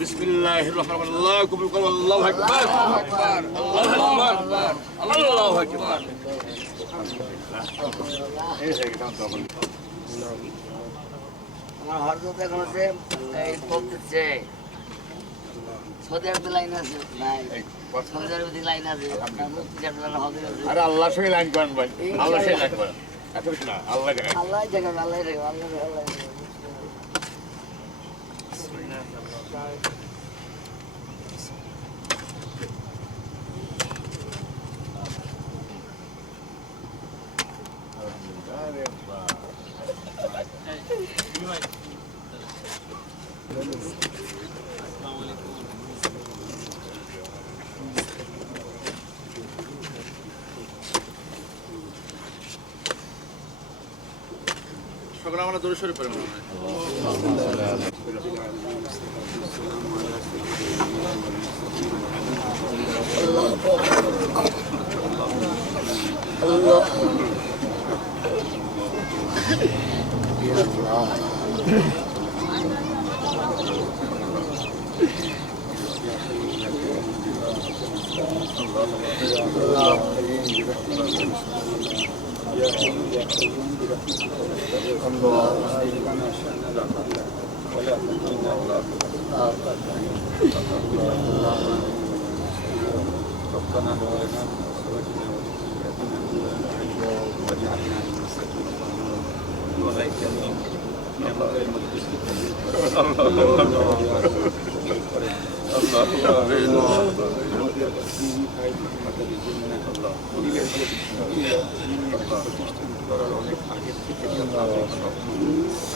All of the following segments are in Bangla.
বিসমিল্লাহির রহমানির রহিম। আল্লাহু কবুল করুন। আল্লাহু আকবার। আল্লাহু আকবার। আল্লাহু আকবার। আমার হরদত এখন হচ্ছে এই বলতেছে সৌদি আরবে লাইন আছে নাই সৌদি আরবে লাইন আছে মুক্তি জানালা হবে আরে আল্লাহর সঙ্গে লাইন করেন ভাই, আল্লাহর সঙ্গে লাইন করেন। এত কিছু না, আল্লাহ জানে। আল্লাহ জায়গা আল্লাহ জায়গা আল্লাহ আল্লাহ সকলে আমরা দূরে সরে পড়ে মনে হয়।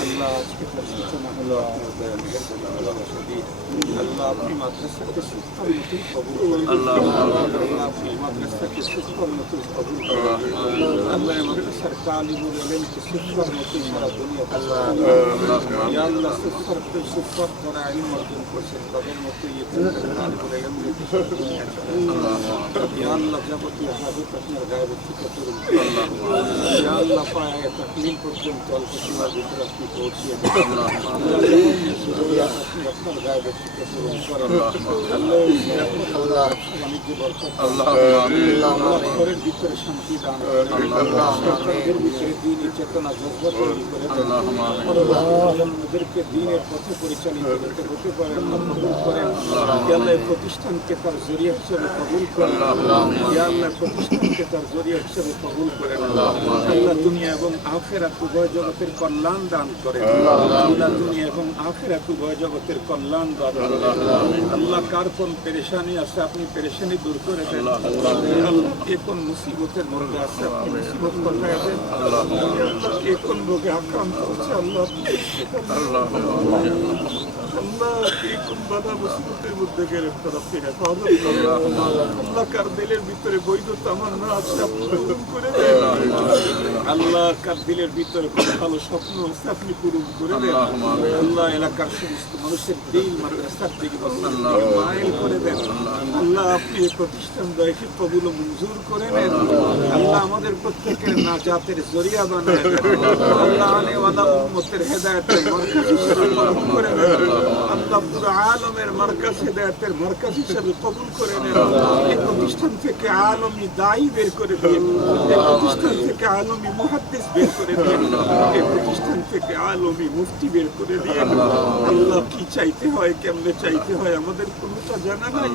আল্লাহ আজকে তার সূচনা হলো আপনার দয়া মেহেরবানি আল্লাহ আপনি মাদ্রাসাকে সুস্থর মতোই কবুল করেন। আল্লাহ আপনি মাদ্রাসাকে সুস্থর মতোই কবুল করেন। আল্লাহ মাদ্রাসার তালিবুল ইলমকে সুস্থর মতোই সারা দুনিয়াতে ইয়া আল্লাহ সুস্থর যারা ইলম অর্জন করছেন তাদের মতোই তালিবুল ইলমকে ইয়া আল্লাহ যাবতীয় হাজত আপনার গায়েবে ঠিক করুন। ইয়া আল্লাহ পায় তাকলিম পর্যন্ত অল্প সময়ের ভিতরে আপনি পৌঁছিয়ে দেন। আপনার গায়েবে ঠিক করুন। ঘরের ভিতরে শান্তি দান করেন। ভিতরে দিনের চেতনা জজ্বা তৈরি করে দেন। ওদেরকে দিনের পথে পরিচালিত হতে পারেন কবুল করেন। আল্লাহ প্রতিষ্ঠানকে তার জরিয়া হিসেবে কবুল করেন। আল্লাহ প্রতিষ্ঠানকে তার জরিয়া হিসেবে কবুল করেন। আল্লাহ দুনিয়া এবং আখিরাত উভয় জগতের কল্যাণ দান করেন। আল্লাহ দুনিয়া এবং আখিরাত উভয় জগতের কল্যাণ দান করেন। আল্লাহ কার কোন পেরেশানি আছে আপনি পেরেশানি দূর করে দেন। আল্লাহ কে কোন মুসিবতের মধ্যে আছে আপনি মুসিবত কাটায় দেন। আল্লাহ কে কোন রোগে আক্রান্ত হচ্ছে আল্লাহ আল্লাহ কে কোন বাধা মুসিবতের মধ্যে গ্রেফতার আপনি হেফাজত করেন। আল্লাহ কার দিলের ভিতরে বৈধ তামান্না আছে আপনি পূরণ করে দেন। আল্লাহ কার দিলের ভিতরে কোনো ভালো স্বপ্ন আছে আপনি পূরণ করে দেন। আল্লাহ এলাকার সমস্ত মানুষের দিল মাদ্রাসার দিকে মাইল করে দেন। আল্লাহ আপনি এই প্রতিষ্ঠান দয়কে কবুল ও মঞ্জুর করে নেন। আল্লাহ আমাদের প্রত্যেকের নাজাতের জরিয়া বানায় দেন। আল্লাহ আনেওয়ালা উম্মতের হেদায়েতের মার্কাজ হিসেবে কবুল করে নেন। আল্লাহ পুরো আলমের মার্কাজ হেদায়েতের মার্কাজ হিসেবে কবুল করে নেন। এই প্রতিষ্ঠান থেকে আলমী দায়ী বের করে দিন। এই প্রতিষ্ঠান থেকে আলমী মুহাদ্দিস বের করে দিন। এই প্রতিষ্ঠান থেকে আলমী মুফতি বের করে দিন। আল্লাহ কি চাইতে হয় কেমনে চাইতে হয় আমাদের কোনোটা জানা নাই।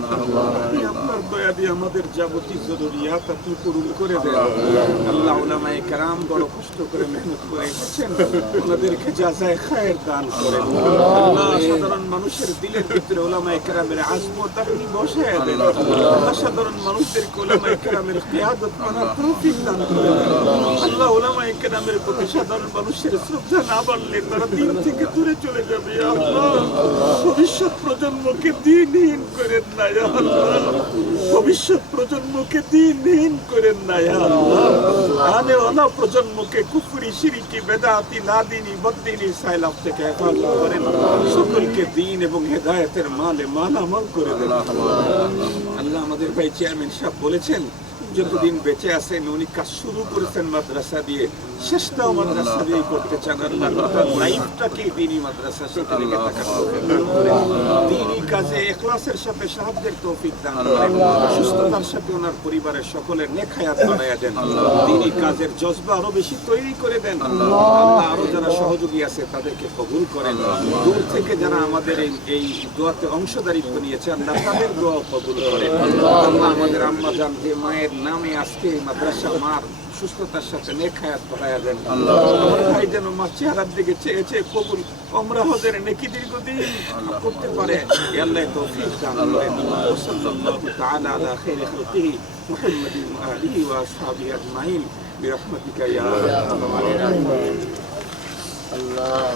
আপনি আপনার দয়া দিয়ে আমাদের যাবতীয় জরুরিয়াত আপনি পূরণ করে দেন। আল্লাহ উলামায়ে কেরাম বড় কষ্ট করে মেহনত করে এসেছেন, ওনাদেরকে জাযায়ে খায়ের দান করেন। আল্লাহ সাধারণ মানুষের দিলের ভিতরে উলামায়ে কেরামের আজমত আপনি বসায় দেন। আল্লাহ সাধারণ মানুষদেরকে উলামায়ে কেরামের কিয়াদত মানার তৌফিক দান করেন। আল্লাহ উলামায়ে কেরামের প্রতি সাধারণ মানুষের শ্রদ্ধা না বাড়লে তারা দিন থেকে দূরে চলে যাবে। আল্লাহ ভবিষ্যৎ প্রজন্মকে দ্বীনহীন করেন না আল্লাহ, ভবিষ্যৎ প্রজন্মকে দ্বীনহীন করেন না আল্লাহ। আনেওয়ালা প্রজন্মকে কুফরি শিরকি বেদাতি নাদিনী বদ্দিনী সাইলাব থেকে হেফাজত করেন। সকলকে দ্বীন এবং হেদায়েতের মালামাল করে দেন। আল্লাহ আমাদের ভাই চেয়ারম্যান সাহেব বলেছেন যতদিন বেঁচে আছেন উনি কাজ শুরু করেছেন মাদ্রাসা দিয়ে, শেষটাও মাদ্রাসা দিয়ে করতে চান। আল্লাহ লাইফটাকে দিনই মাদ্রাসা সেটা লেগে থাকার ইখলাসের সাথে সাহায্যের তৌফিক দান করেন। সুস্থতার সাথে ওনার পরিবারের সকলের নেক হায়াত বাড়াইয়া দেন। দ্বীনি কাজের জজবা আরো বেশি তৈরি করে দেন। আল্লাহ আরো যারা সহযোগী আছে তাদেরকে কবুল করেন। দূর থেকে যারা আমাদের এই দোয়াতে অংশদারিত্ব নিয়েছে আল্লাহ তাদের দোয়া কবুল করেন। আল্লাহ আমাদের আম্মা জান যে মায়ের নামে আজকে মাদ্রাসা মার সুস্থতার সাথে নেক হায়াত বাড়াইয়া দেন। আমার ভাই যেন মার চেহারার দিকে চেয়ে চেয়ে কবুল ওমরা হজের নেকি দীর্ঘদিন করতে পারে। আল্লাহ তৌফিক দান করেন। সাল্লাল্লাহু তাআলা আলা খাইরি খালকিহি মুহাম্মাদিন ওয়া আলিহি ওয়া আসহাবিহি আজমাইন বিরহমাতিকা ইয়া আরহামার রাহিমিন। আল্লাহ